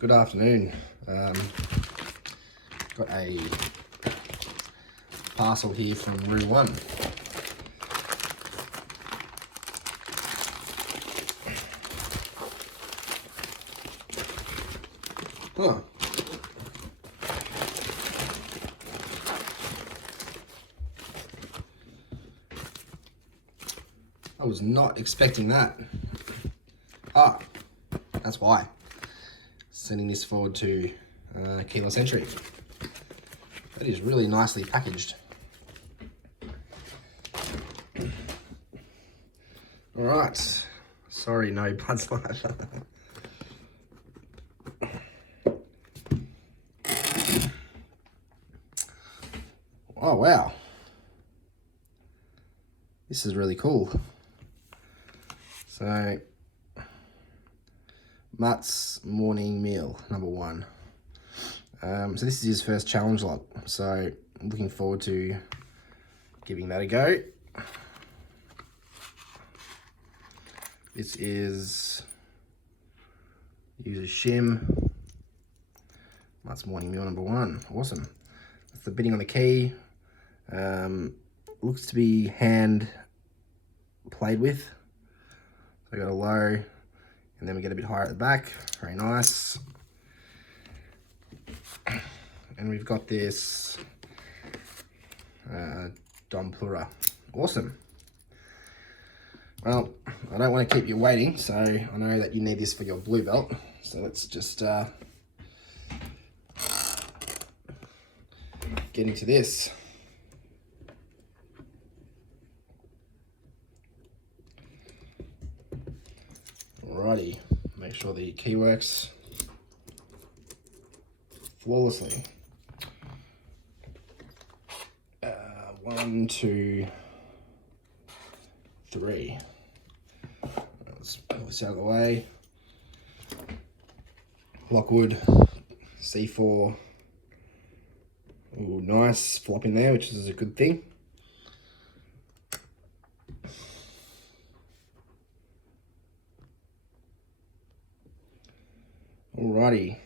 Good afternoon. Got a parcel here from Room 1. Huh. I was not expecting that. That's why. Sending this forward to keyless entry. That is really nicely packaged. All right. Sorry, no Bud Slider. Oh, wow. This is really cool. So, Mutt's Morning Meal, number 1. So this is his first challenge lot. So I'm looking forward to giving that a go. This is user shim. Mutt's Morning Meal number 1. Awesome. That's the bidding on the key. Looks to be hand played with. So we got a low, and then we get a bit higher at the back. Very nice. And we've got this Domplura. Awesome. Well, I don't want to keep you waiting, so I know that you need this for your blue belt. So let's just get into this. Alrighty, make sure the key works flawlessly. 1, 2, 3. Let's pull this out of the way. Lockwood, C4. Ooh, nice flop in there, which is a good thing. Alrighty.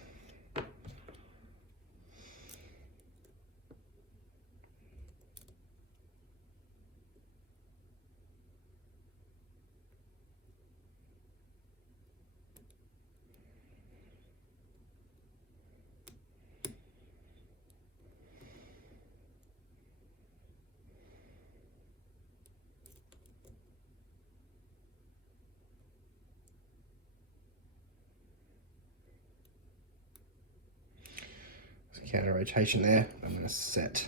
Counter rotation there. I'm going to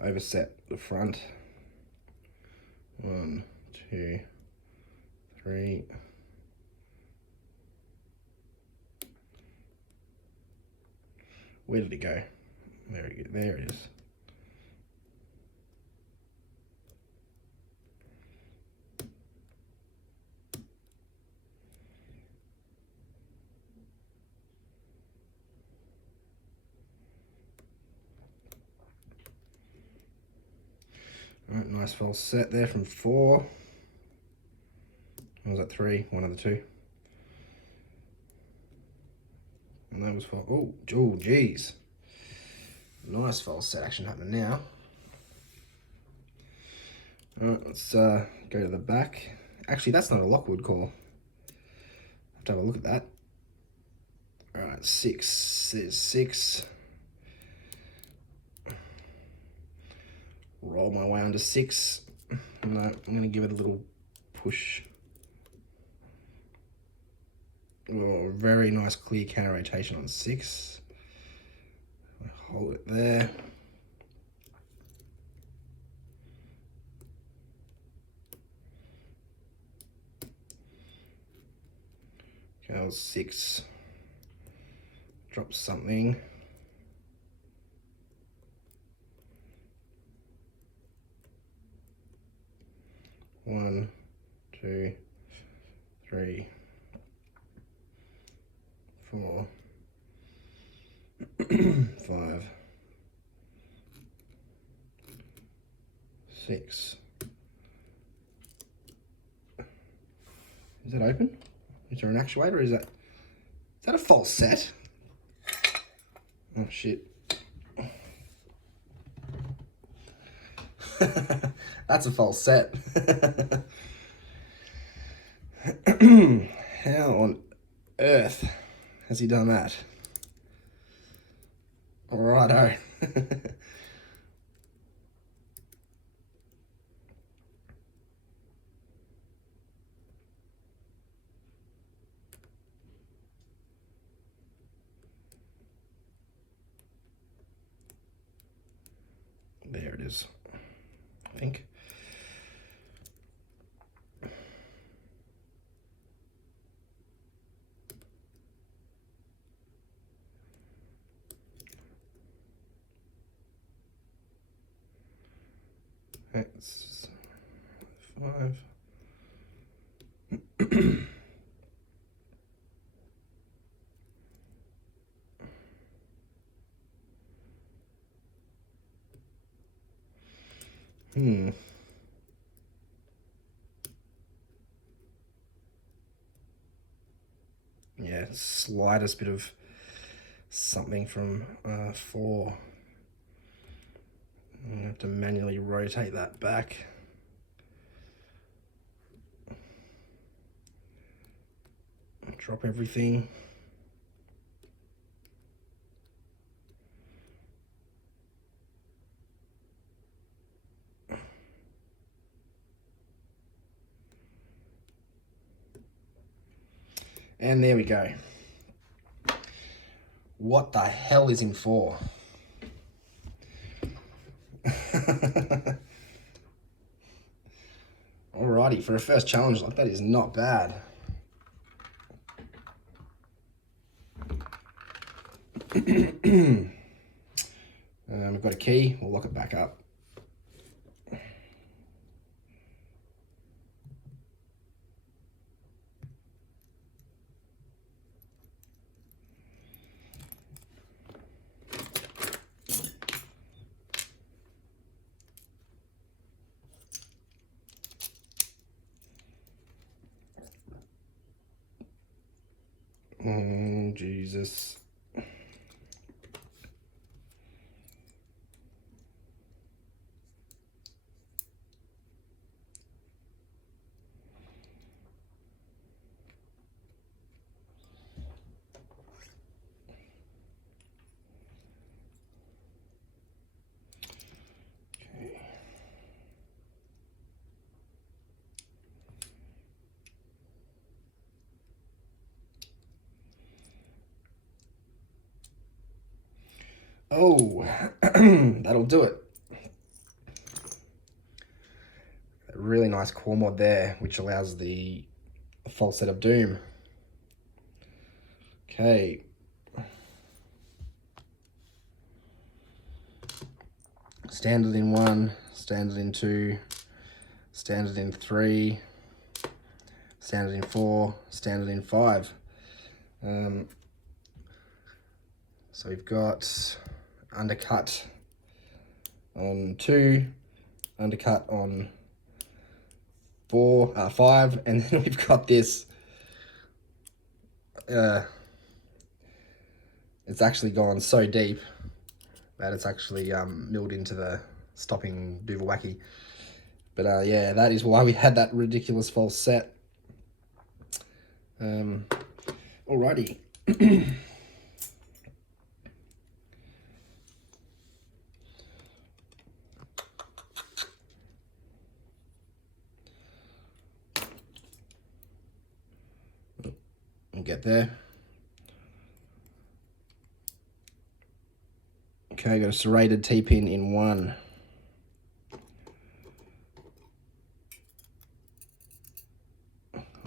overset the front. 1, 2, 3. Where did it go? There it is. Alright, nice false set there from 4. Or was that 3? One of the 2. And that was 4. Oh, geez. Nice false set action happening now. Alright, let's go to the back. Actually, that's not a Lockwood call. I have to have a look at that. Alright, 6. There's 6. Roll my way under 6. No, I'm going to give it a little push. Oh, very nice clear counter rotation on 6. Hold it there. Okay, that was 6. Drop something. One, 2, 3, 4, 5, 6. Is that open? Is there an actuator or is that a false set? Oh shit. That's a false set. How on earth has he done that? Alrighto. There it is, I think. That's 5. Yeah, slightest bit of something from 4. I'm gonna have to manually rotate that back. Drop everything. And there we go. What the hell is in 4? Alrighty, for a first challenge like that is not bad. We've got a key, we'll lock it back up. Oh, Jesus. Oh, that'll do it. A really nice core mod there, which allows the false set of doom. Okay. Standard in 1, standard in 2, standard in 3, standard in 4, standard in 5. So we've got undercut on 2, undercut on 5, and then we've got this. It's actually gone so deep that it's actually milled into the stopping Duvalwacky. But yeah, that is why we had that ridiculous false set. Alrighty. We'll get there. Okay, got a serrated T-pin in 1.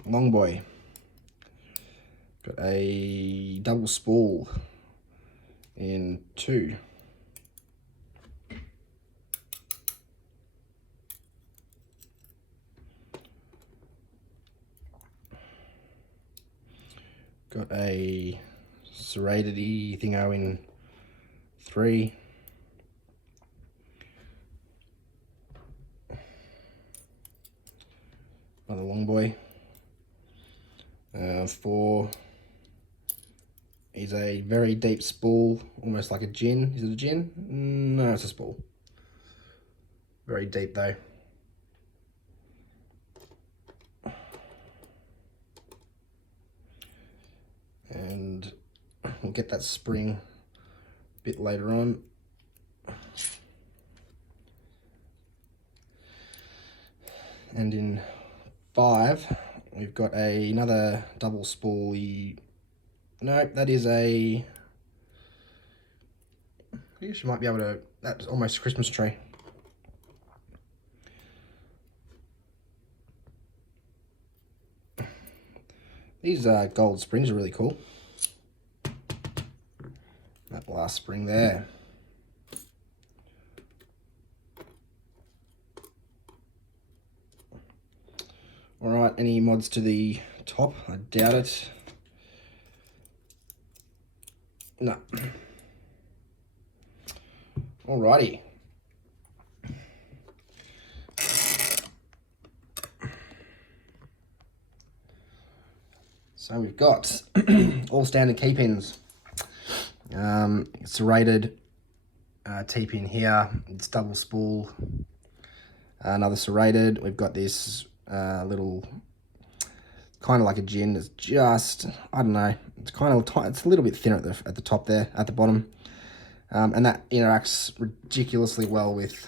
Long boy. Got a double spool in 2. Got a serrated-y thingo in 3. Another long boy. 4. is a very deep spool, almost like a gin. Is it a gin? No, it's a spool. Very deep though. And we'll get that spring a bit later on. And in 5, we've got another double spoolie. No, that is a... I guess you might be able to... That's almost a Christmas tree. These gold springs are really cool. That last spring there. Alright, any mods to the top? I doubt it. No. Alrighty. So we've got all standard key pins. Serrated T-pin here. It's double spool. Another serrated. We've got this little, kind of like a gin. It's just, I don't know. It's kind of, it's a little bit thinner at the top there, at the bottom. And that interacts ridiculously well with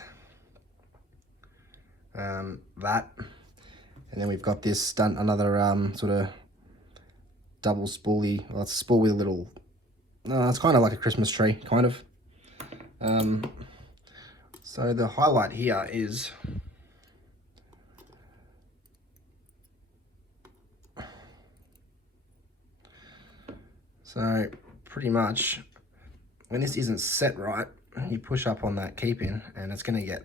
that. And then we've got this another sort of double spoolie. Well, it's a spool with a little, it's kind of like a Christmas tree, kind of. So the highlight here is so pretty much when this isn't set right, you push up on that key pin and it's going to get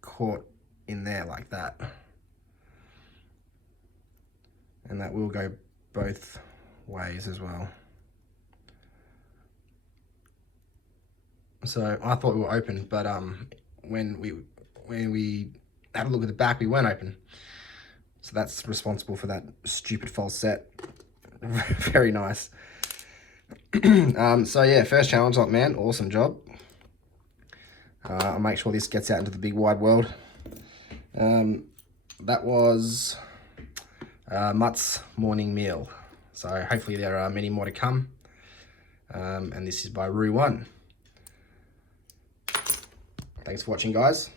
caught in there like that. And that will go both ways as well. So I thought we were open, but when we had a look at the back, we weren't open. So that's responsible for that stupid false set. Very nice. So yeah, first challenge, like, man, awesome job. I'll make sure this gets out into the big wide world. That was Mutt's morning meal. So hopefully there are many more to come. And this is by Rue1. Thanks for watching, guys.